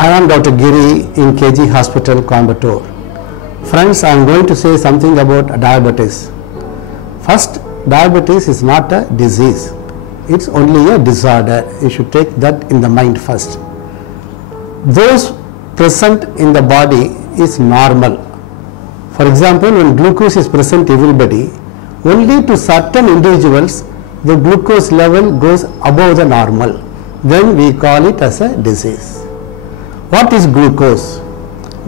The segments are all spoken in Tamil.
I am Dr. Giri in KG Hospital, Coimbatore. Friends, I am going to say something about diabetes. First, diabetes is not a disease. It's only a disorder. You should take that in the mind first. Those present in the body is normal. For example, when glucose is present in everybody, only to certain individuals the glucose level goes above the normal. Then we call it as a disease. What is glucose?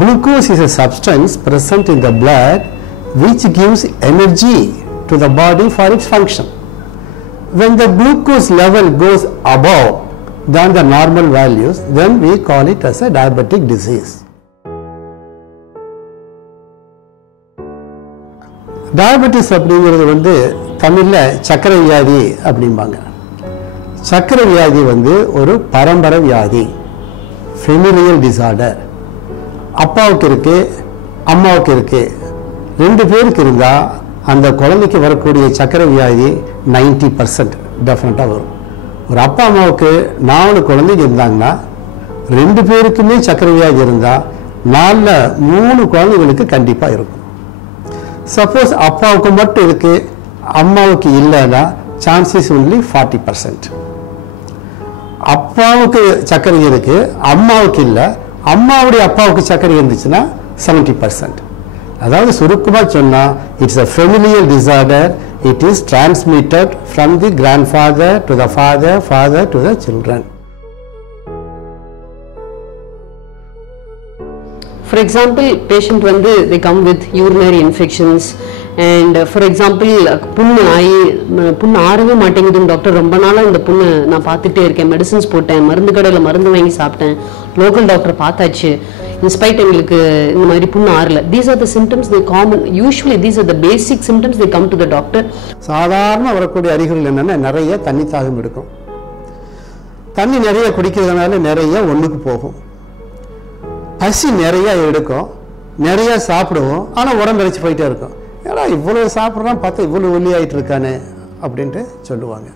Glucose is a substance present in the blood which gives energy to the body for its function. When the glucose level goes above than the normal values, then we call it as a diabetic disease. Diabetes அப்படிங்கிறது வந்து தமிழில் சர்க்கரை வியாதி அப்படிம்பாங்க. சர்க்கரை வியாதி வந்து ஒரு பரம்பரை வியாதி, ஃபெமிலியல் டிசார்டர். அப்பாவுக்கு இருக்கு, அம்மாவுக்கு இருக்கு, ரெண்டு பேருக்கு இருந்தால் அந்த குழந்தைக்கு வரக்கூடிய சர்க்கரை வியாதி 90% டெஃபினட்டாக வரும். ஒரு அப்பா அம்மாவுக்கு 4 குழந்தைங்க இருந்தாங்கன்னா ரெண்டு பேருக்குமே சர்க்கரை வியாதி இருந்தால் 4ல் 3 குழந்தைங்களுக்கு கண்டிப்பாக இருக்கும். சப்போஸ் அப்பாவுக்கு மட்டும் இருக்கு, அம்மாவுக்கு இல்லைன்னா சான்சஸ் ஒன்லி 40%. அப்பாவுக்கு சர்க்கரை இருக்கு, அம்மாவுக்கு இல்லை, அம்மாவுடைய அப்பாவுக்கு சர்க்கரை இருந்துச்சுன்னா 70%. அதாவது சுருக்கமாக சொன்னால் it's a familial disorder. It is transmitted from the grandfather to the father, father to the children. For example, patient வந்து they come with urinary infections and for example புண்ணு ஆறவே மாட்டேங்குது டாக்டர், ரொம்ப நாளாக இந்த புண்ணு நான் பார்த்துட்டே இருக்கேன், மெடிசன்ஸ் போட்டேன், மருந்து கடையில் மருந்து வாங்கி சாப்பிட்டேன், லோக்கல் டாக்டர் பார்த்தாச்சு, இன்ஸ்பைட் எங்களுக்கு இந்த மாதிரி புண்ணு ஆறல. These are the symptoms, they common, usually these are the basic symptoms, they come to the doctor. சாதாரண வரக்கூடிய அறிகுறிகள் என்னென்னா நிறைய தண்ணி தாகம் எடுக்கும், தண்ணி நிறைய குடிக்கிறதுனால நிறைய ஒன்றுக்கு போகும், பசி நிறைய எடுக்கும், நிறைய சாப்பிடுவோம், ஆனால் உடம்பு இறைச்சி போயிட்டே இருக்கும். ஏன்னா இவ்வளோ சாப்பிட்றான் பார்த்தா இவ்வளோ ஒல்லி ஆகிட்டு இருக்கானே அப்படின்ட்டு சொல்லுவாங்க.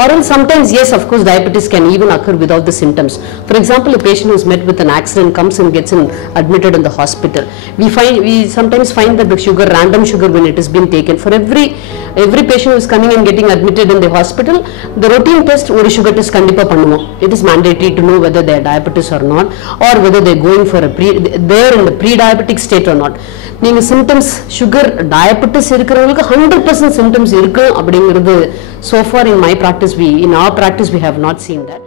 Or else sometimes, yes, of course, diabetes can even occur without the symptoms. For example, a patient who is met with an accident comes and gets admitted in the hospital. We sometimes find that the sugar, random sugar, when it has been taken, for every patient who is coming and getting admitted in the hospital, the routine test ஒரு sugar test கண்டிப்பா பண்ணுவோம். It is mandatory to know whether they are diabetes or not, or whether they are going for they are in the pre-diabetic state or not. நீங்க symptoms sugar diabetes இருக்கிறவங்களுக்கு 100% symptoms இருக்கு அப்படிங்கிறது so far in my practice, in our practice we have not seen that.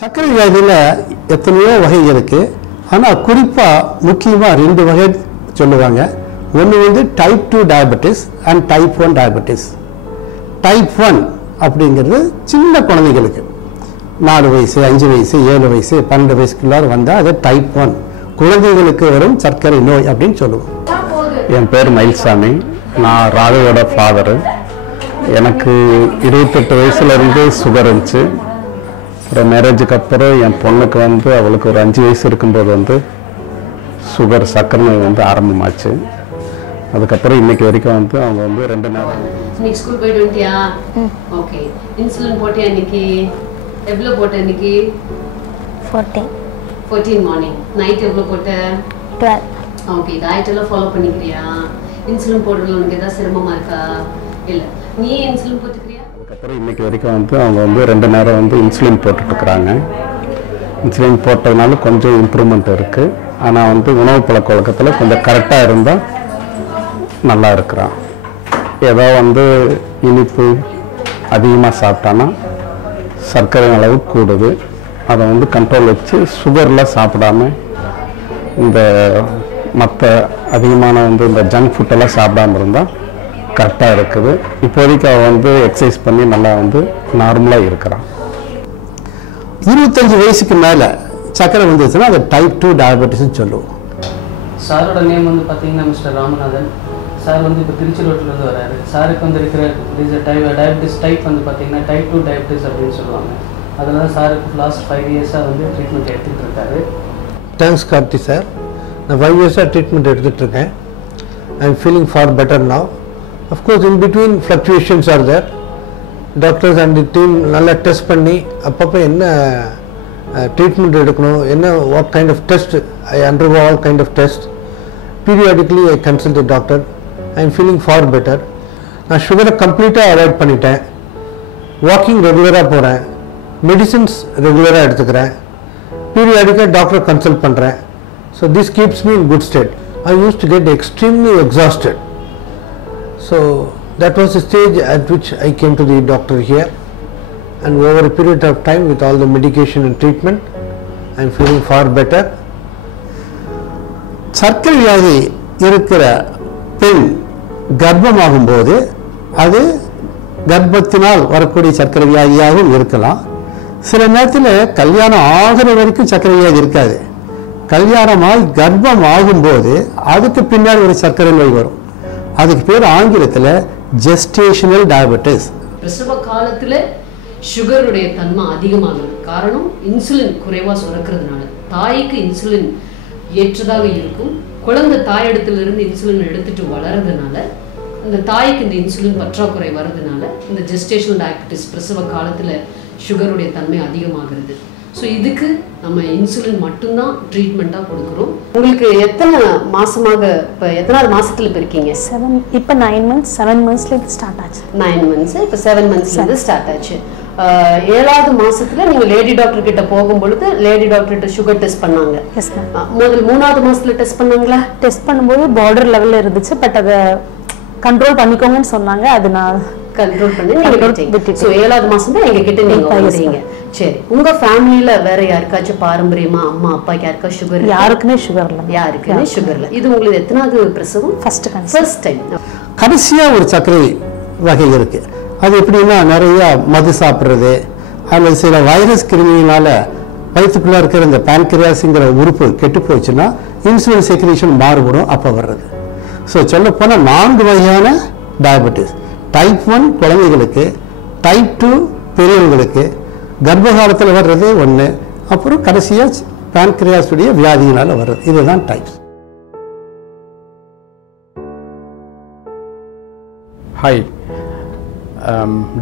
சர்க்கரை வியாதியில் எத்தனையோ வகை இருக்கு, ஆனால் குறிப்பாக முக்கியமாக 2 வகை சொல்லுவாங்க. ஒன்று வந்து type 2 diabetes and type 1 diabetes. Type 1 அப்படிங்கிறது சின்ன குழந்தைகளுக்கு 4 வயசு, 5 வயசு, 7 வயசு, 12 வயசுக்குள்ளார வந்தால் அது டைப் 1 குழந்தைகளுக்கு வரும் சர்க்கரை நோய் அப்படின்னு சொல்லுவோம். என் பேர் மயில்சாமி, நான் ராகவோட ஃபாதரு. எனக்கு 28 வயசுலேருந்து சுகர் இருந்துச்சு. அப்புறம் மேரேஜுக்கு அப்புறம் என் பொண்ணுக்கு வந்து அவளுக்கு ஒரு 5 வயசு இருக்கும்போது வந்து சுகர் சர்க்கரை நோய் வந்து ஆரம்பமாச்சு. அதுக்கப்புறம் இன்னைக்கு வரைக்கும் வந்து அவங்க வந்து 2 நேரம். இன்னைக்கு ஸ்கூல் போயிட்டு வந்துட்டியா? ஓகே. இன்சுலின் போட்டியா இன்னைக்கு? எவ்வளோ போட்ட இன்னைக்கு? 14 மார்னிங். நைட் எவ்வளோ போட்ட? 12. ஓகே. டயட் எல்லாம் ஃபாலோ பண்ணிக்கிறியா? இன்சுலின் போடுறதுல உனக்கு ஏதாவது சிரமமா இருக்கா? இல்லை. நீ இன்சுலின் போட்டுக்கிறியா? அதுக்கப்புறம் இன்னைக்கு வரைக்கும் வந்து அவங்க வந்து 2 நேரம் வந்து இன்சுலின் போட்டுட்ருக்குறாங்க. இன்சுலின் போட்டதுனால கொஞ்சம் இம்ப்ரூவ்மெண்ட் இருக்குது. ஆனால் வந்து உணவு பழக்க வழக்கத்தில் கொஞ்சம் கரெக்டாக இருந்தால் நல்லா இருக்கிறான். ஏதோ வந்து இனிப்பு அதிகமாக சாப்பிட்டானா சர்க்கரை அளவு கூடுது, அதை வந்து கண்ட்ரோல் வச்சு சுகரில் சாப்பிடாம இந்த மற்ற அதிகமான வந்து இந்த ஜங்க் ஃபுட்டெல்லாம் சாப்பிடாமல் இருந்தால் கரெக்டாக இருக்குது. இப்போதைக்கு அவன் வந்து எக்ஸசைஸ் பண்ணி நல்லா வந்து நார்மலாக இருக்கிறான். 25 வயசுக்கு மேலே சர்க்கரை வந்துச்சுன்னா அது டைப் 2 டயபெட்டிஸ்ன்னு சொல்லுவோம். சாரோட நேம் வந்து பார்த்தீங்கன்னா மிஸ்டர் ராமநாதன். சார் வந்து இப்போ திருச்சி ரோட்லேருந்து வராரு. சாருக்கு வந்து இருக்கிற டயபெட்டிஸ் டைப் வந்து பார்த்தீங்கன்னா டைப் 2 டயபெட்டிஸ் அப்படின்னு சொல்லுவாங்க. அதில் தான் சாருக்கு லாஸ்ட் 5 இயர்ஸாக வந்து ட்ரீட்மெண்ட் எடுத்துகிட்டு இருக்காரு. Thanks Karthi sir. நான் 5 இயர்ஸாக ட்ரீட்மெண்ட் எடுத்துகிட்ருக்கேன். I am feeling for better now. Of course in between fluctuations are there. Doctors and team நல்லா டெஸ்ட் பண்ணி அப்பப்போ என்ன ட்ரீட்மெண்ட் எடுக்கணும், என்ன what kind of test I undergo all kind of test. Periodically I consult doctor. I am feeling for better. நான் சுகரை கம்ப்ளீட்டாக அவாய்ட் பண்ணிட்டேன். வாக்கிங் ரெகுலராக போகிறேன், மெடிசின்ஸ் ரெகுலராக எடுத்துக்கிறேன், பீரியாடிக்காக டாக்டர் கன்சல்ட் பண்ணுறேன். So this keeps me in good state. I used to get extremely exhausted. So that was the stage at which I came to the doctor here, and over a period of time with all the medication and treatment I am feeling far better. சர்க்கரை வியாதி இருக்கிற பெண் கர்ப்பமாகும் போது அது கர்ப்பத்தினால் வரக்கூடிய சர்க்கரை வியாதியாகவும் இருக்கலாம். சில நேரத்தில் கல்யாணம் ஆகிற வரைக்கும் சர்க்கரை வியாதி இருக்காது. கல்யாணமாய் கர்ப்பம் ஆகும்போது அதுக்கு பின்னாடி ஒரு சர்க்கரை நோய் வரும். அதுக்கு பேர் ஆங்கிலத்தில் ஜெஸ்டேஷனல் டயபெட்டிஸ். பிரசவ காலத்தில் சுகருடைய தன்மை அதிகமாகுது. காரணம் இன்சுலின் குறைவாக சுரக்கிறதுனால. தாய்க்கு இன்சுலின் ஏற்றதாக இருக்கும். குழந்தை தாயிடத்திலிருந்து இன்சுலின் எடுத்துட்டு வளர்றதுனால அந்த தாய்க்கு இந்த இன்சுலின் பற்றாக்குறை வர்றதுனால இந்த ஜெஸ்டேஷனல் டயபெட்டிஸ் பிரசவ காலத்தில் சுகருடைய தன்மை அதிகமாகிறது. ஸோ இதுக்கு நம்ம இன்சுலின் மட்டும்தான் ட்ரீட்மெண்ட்டாக கொடுக்குறோம். உங்களுக்கு எத்தனை மாசமாக இப்போ எத்தனாவது மாசத்துல இப்போ இருக்கீங்க? 7. இப்போ 9 months, 7 monthsலேருந்து ஸ்டார்ட் ஆச்சு. 9 months, இப்போ 7 monthsலேருந்து ஸ்டார்ட் ஆச்சு. 7வது மாசத்துல நீங்க லேடி டாக்டர் கிட்ட போகும்பொழுது லேடி டாக்டர் கிட்ட சுகர் டெஸ்ட் பண்ணாங்க. Yes ma'am. முதல் 3வது மாசத்துல டெஸ்ட் பண்ணாங்களா? டெஸ்ட் பண்ணும்போது பார்டர் லெவலில் இருந்துச்சு. பட் அதை கண்ட்ரோல் பண்ணிக்கோங்கன்னு சொன்னாங்க. அது நான் கண்ட்ரோல் பண்ணி விட்டுட்டேன். ஸோ 7வது மாசம் தான் எங்ககிட்ட நீங்க வந்தீங்க. சரி, உங்க ஃபேமிலியில வேற யாருக்காச்சும் பாரம்பரியமா அம்மா அப்பாக்கு யாருக்கா சுகர்? யாருக்குமே சுகர் இல்லை. யாருக்குமே சுகர் இல்லை. இது உங்களுக்கு எத்தனாவது பிரசவம்? First time. கடைசியா ஒரு சர்க்கரை வகை இருக்கு. அது எப்படின்னா நிறைய மது சாப்பிட்றது அல்லது சில வைரஸ் கிருமியினால வயிற்றுக்குள்ள இருக்கிற இந்த பான்கிரியாஸ்ங்கிற உறுப்பு கெட்டு போச்சுன்னா இன்சுலின் செக்ரீஷன் மாறுபடும். அப்போ வர்றது. ஸோ சொல்ல போனால் 4 வகையான டயபெட்டிஸ். டைப் 1 குழந்தைகளுக்கு, டைப் 2 பெரியவங்களுக்கு, கர்ப்பகாலத்தில் வர்றது 1, அப்புறம் கடைசியாக பான்கிரியாஸுடைய வியாதியினால் வர்றது. இதுதான் டைப்ஸ். ஹாய்,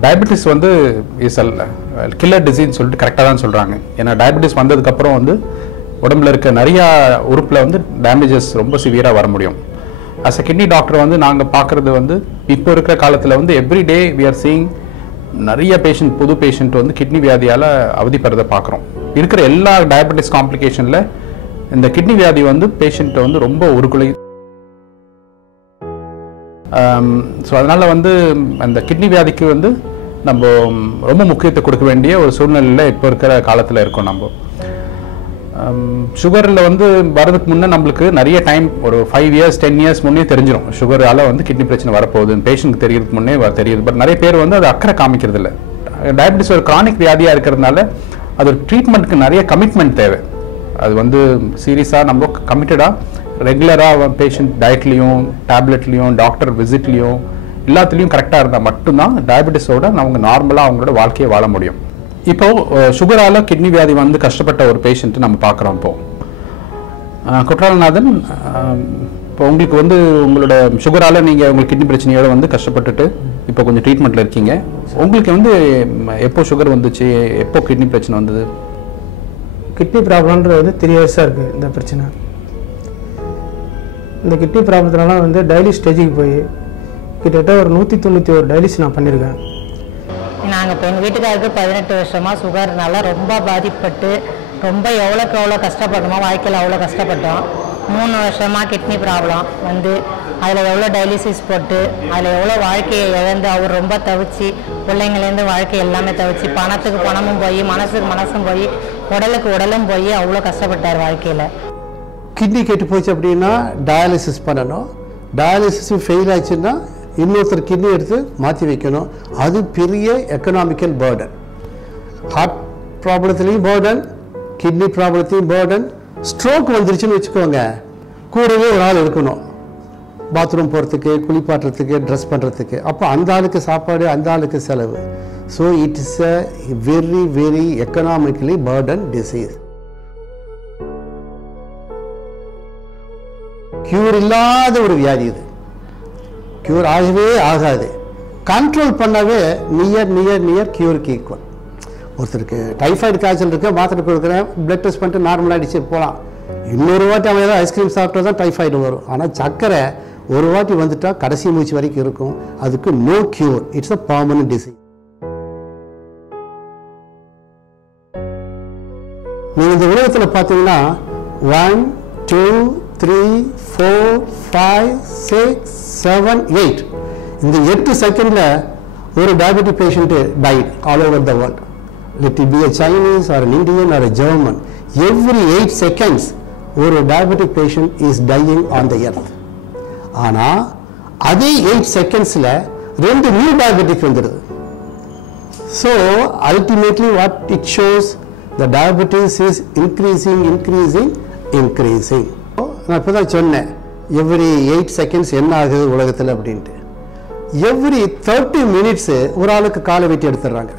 டயபெட்டிஸ் வந்து இஸ் கில்லர் டிசீஸ் சொல்லிட்டு கரெக்டாக தான் சொல்கிறாங்க. ஏன்னா டயபெட்டிஸ் வந்ததுக்கப்புறம் வந்து உடம்புல இருக்க நிறையா உறுப்பில் வந்து டேமேஜஸ் ரொம்ப சிவியராக வர முடியும். அஸ் அ கிட்னி டாக்டர் வந்து நாங்கள் பார்க்குறது வந்து இப்போ இருக்கிற காலத்தில் வந்து every day we are seeing நிறைய பேஷண்ட், புது பேஷண்ட் வந்து கிட்னி வியாதியால் அவதிப்படுறதை பார்க்குறோம். இருக்கிற எல்லா டயபெட்டிஸ் காம்ப்ளிகேஷனில் இந்த கிட்னி வியாதி வந்து பேஷண்ட்டை வந்து ரொம்ப உருக்குலை. ஸோ அதனால் வந்து அந்த கிட்னி வியாதிக்கு வந்து நம்ம ரொம்ப முக்கியத்துவம் கொடுக்க வேண்டிய ஒரு சூழ்நிலையில் இப்போ இருக்கிற காலத்தில் இருக்கோம். நம்ம சுகரில் வந்து வரதுக்கு முன்னே நம்மளுக்கு நிறைய டைம், ஒரு 5 years 10 years முன்னே தெரிஞ்சிடும் சுகரால் வந்து கிட்னி பிரச்சனை வரப்போகுது. பேஷண்ட்க்கு தெரியறதுக்கு முன்னே தெரியுது. பட் நிறைய பேர் வந்து அது அக்கறை காமிக்கிறது இல்லை. டயபெட்டிஸ் ஒரு கிரானிக் வியாதியாக இருக்கிறதுனால அது ஒரு ட்ரீட்மெண்ட்டுக்கு நிறைய கமிட்மெண்ட் தேவை. அது வந்து சீரியஸாக நம்ம கமிட்டடாக ரெகுலராக பேஷண்ட் டயட்லேயும் டேப்லெட்லேயும் டாக்டர் விசிட்லேயும் எல்லாத்துலேயும் கரெக்டாக இருந்தால் மட்டும்தான் டயபெட்டிஸோட அவங்க நார்மலாக அவங்களோட வாழ்க்கையை வாழ முடியும். இப்போது சுகரால் கிட்னி வியாதி வந்து கஷ்டப்பட்ட ஒரு பேஷண்ட்டு நம்ம பார்க்குறோம். இப்போது குற்றாலநாதன், இப்போ உங்களுக்கு வந்து உங்களோட சுகரால் நீங்கள் உங்களுக்கு கிட்னி பிரச்சனையோட வந்து கஷ்டப்பட்டுட்டு இப்போ கொஞ்சம் ட்ரீட்மெண்ட்டில் இருக்கீங்க. உங்களுக்கு வந்து எப்போ சுகர் வந்துச்சு, எப்போ கிட்னி பிரச்சனை வந்தது? கிட்னி ப்ராப்ளம்ன்றது வந்து 3 years-ஆக இருக்குது இந்த பிரச்சனை. இந்த கிட்னி ப்ராப்ளத்தினால வந்து டயாலிசிஸ் ஸ்டேஜுக்கு போய் கிட்டத்தட்ட ஒரு 191 டயாலிசிஸ் நான் பண்ணியிருக்கேன். நாங்கள் இப்போ எங்கள் வீட்டுக்காருக்கு 18 வருஷமாக சுகர்னால ரொம்ப பாதிப்பட்டு ரொம்ப எவ்வளோக்கு எவ்வளோ கஷ்டப்பட்டோமோ, வாழ்க்கையில் அவ்வளோ கஷ்டப்பட்டோம். 3 வருஷமாக கிட்னி ப்ராப்ளம் வந்து அதில் எவ்வளோ டயாலிசிஸ் போட்டு அதில் எவ்வளோ வாழ்க்கையை இழந்து அவர் ரொம்ப தவிச்சு, பிள்ளைங்கலேருந்து வாழ்க்கை எல்லாமே தவிச்சு, பணத்துக்கு பணமும் போய் மனசுக்கு மனசும் போய் உடலுக்கு உடலும் போய் அவ்வளோ கஷ்டப்பட்டார் வாழ்க்கையில். கிட்னி கெட்டு போச்சு அப்படின்னா டயாலிசிஸ் பண்ணணும். டயாலிசிஸ் ஃபெயில் ஆச்சுன்னா இன்னொருத்தர் கிட்னி எடுத்து மாற்றி வைக்கணும். அது பெரிய எக்கனாமிக்கல் பேர்டன். ஹார்ட் ப்ராப்ளத்துலேயும் பேர்டன், கிட்னி ப்ராப்ளத்தையும் பேர்டன். ஸ்ட்ரோக் வந்துருச்சுன்னு வச்சுக்கோங்க, கூடவே ஒரு ஆள் இருக்கணும் பாத்ரூம் போகிறதுக்கு, குளிப்பாட்டுறதுக்கு, ட்ரெஸ் பண்ணுறதுக்கு. அப்போ அந்த ஆளுக்கு சாப்பாடு, அந்த ஆளுக்கு செலவு. So it is a very very economically burden disease. Cure இல்லாத ஒரு வியாதி இது. க்யூர் ஆகவே ஆகாது. கண்ட்ரோல் பண்ணவே நியர் கியூருக்கு ஈக்குவல். ஒருத்தருக்கு டைஃபாய்டு காய்ச்சல் இருக்கு, மாத்திரை கொடுக்குறேன், பிளட் டெஸ்ட் பண்ணிட்டு நார்மலாக அடிச்சு போகலாம். இன்னொரு வாட்டி அவன் ஏதாவது ஐஸ்கிரீம் சாப்பிட்டா தான் டைஃபாய்டு வரும். ஆனால் சர்க்கரை ஒரு வாட்டி வந்துட்டா கடைசி மூச்சு வரைக்கும் இருக்கும். அதுக்கு no cure, it's a permanent disease. நீங்கள் இந்த உலகத்தில் பார்த்தீங்கன்னா 1 2 3 4 5 6 7 8 இந்த 8 செகண்ட்ல ஒரு diabetic patient died all over the world. Let it be a Chinese or an Indian or a German. Every 8 seconds ஒரு diabetic patient is dying on the earth. ஆனா அதே 8 செகண்ட்ஸ்ல 2 நியூ டயபெட்டிக் வந்துடுது. So ultimately what it shows, the diabetes is increasing. நான் இப்போதான் சொன்னேன் எவ்ரி 8 செகண்ட்ஸ் என்ன ஆகுது உலகத்தில் அப்படின்ட்டு. எவ்ரி 30 minutes ஒரு ஆளுக்கு காலை வெட்டி எடுத்துடுறாங்க.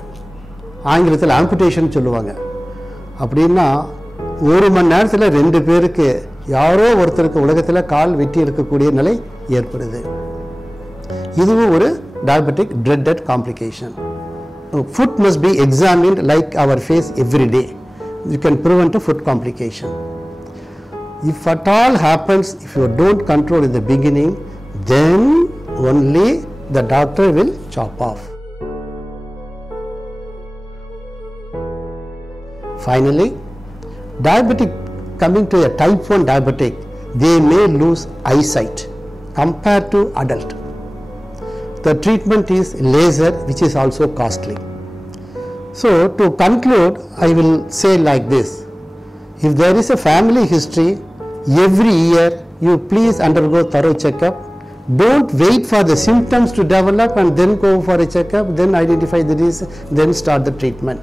ஆங்கிலத்தில் ஆம்புடேஷன் சொல்லுவாங்க. அப்படின்னா ஒரு மணி நேரத்தில் 2 பேருக்கு யாரோ ஒருத்தருக்கு உலகத்தில் கால் வெட்டி எடுக்கக்கூடிய நிலை ஏற்படுது. இதுவும் ஒரு diabetic dreaded complication. Foot must be examined like our face every day. You can prevent a foot complication. If at all happens, if you don't control in the beginning, then only the doctor will chop off. Finally, diabetic, coming to a type 1 diabetic, they may lose eyesight compared to adult. The treatment is laser, which is also costly. So to conclude, I will say like this: if there is a family history, every year you please undergo thorough checkup. Don't wait for the symptoms to develop and then go for a checkup, then identify the disease, then start the treatment.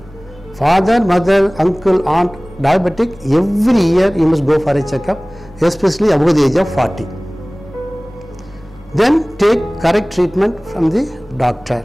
Father, mother, uncle, aunt diabetic, every year you must go for a checkup, especially above the age of 40. Then take correct treatment from the doctor.